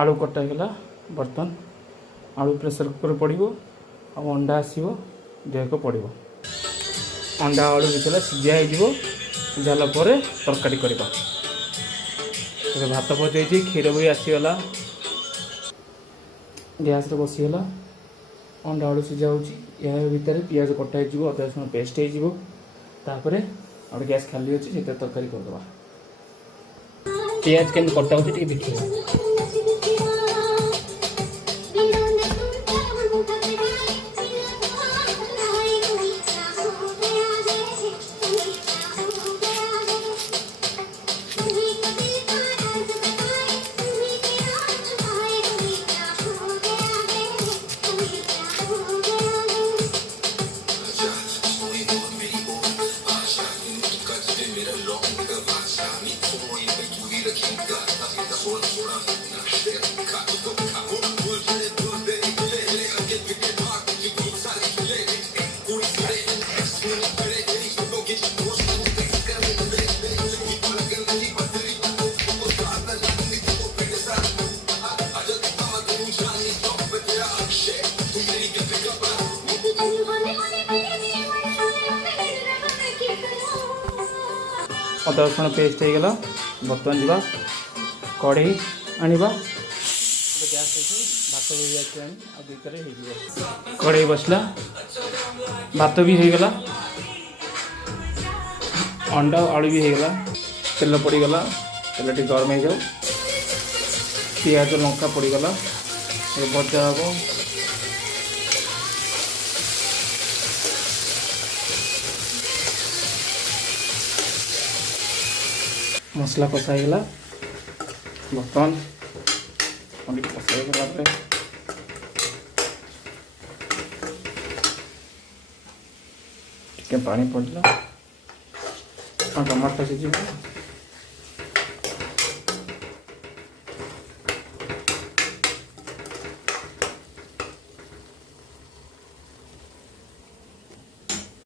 आलू कटा गला बर्तन आलू प्रेसर कुकर पड़ो अंडा आसो देह को पड़ो अंडा आलू मिसला सीझा हो सीझाला तरकारी करवा भात बजे क्षीर भी आसीगला गैस रे बसीगला अंडा आलू सीझा या भितर पियाज कटा हो अदा रसुण पेस्ट होपर और गैस खाली अच्छे से तरकारी करदे पियाज के कटा हो देखिए अदा रसुण पेस्ट हो गला बर्तमान जावा कढ़ई आनिबा गैस भात भी आसलानी कढ़ई बसला भात भी हो गला अंडा आलू भी हो गला तेल पड़गला तेल टी गरम हो जाओ पियाज लंका पड़गला भजा हम मसला कषाईगला बर्तमान कषाईगला टिके पानी पड़ला टमाटर सीझ